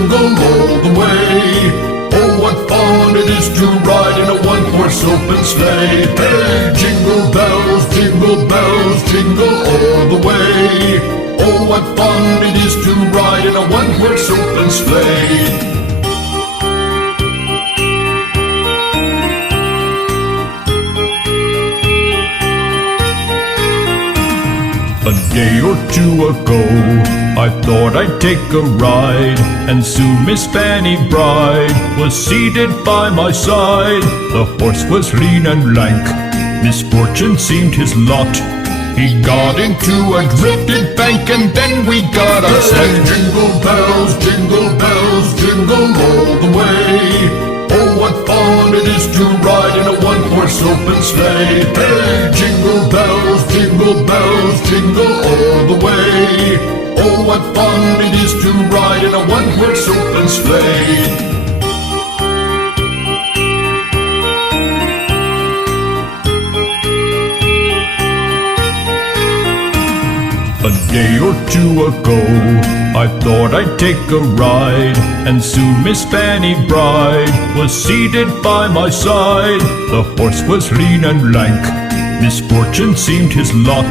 jingle all the way. Oh, what fun it is to ride in a one-horse open sleigh. Hey, jingle bells, jingle all the way. Oh, what fun it is to ride in a one-horse open sleigh. A day or two ago, I thought I'd take a ride, and soon Miss Fanny Bride was seated by my side. The horse was lean and lank, misfortune seemed his lot. He got into a drifted bank, and then we got upset. Jingle bells, jingle all the way. Oh, what fun it is to ride in a one-horse open sleigh. Hey, jingle bells, jingle all the way. Oh, what fun it is to ride in a one-horse open sleigh. A day or two ago, I thought I'd take a ride, and soon Miss Fanny Bride was seated by my side. The horse was lean and lank, misfortune seemed his lot.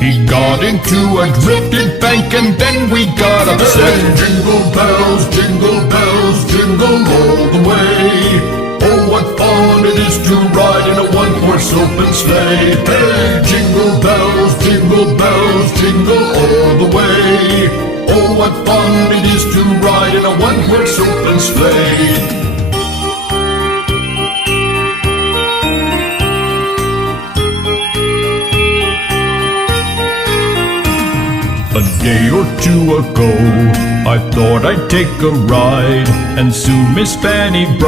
He got into a drifted bank, and then we got upset. Jingle bells, jingle all the way. Oh, what fun it is to ride in a one-horse open sleigh. Hey, jingle bells, jingle all the way. Oh, what fun it is to ride in a one-horse open sleigh. A day or two ago, I thought I'd take a ride, and soon Miss Fanny Bride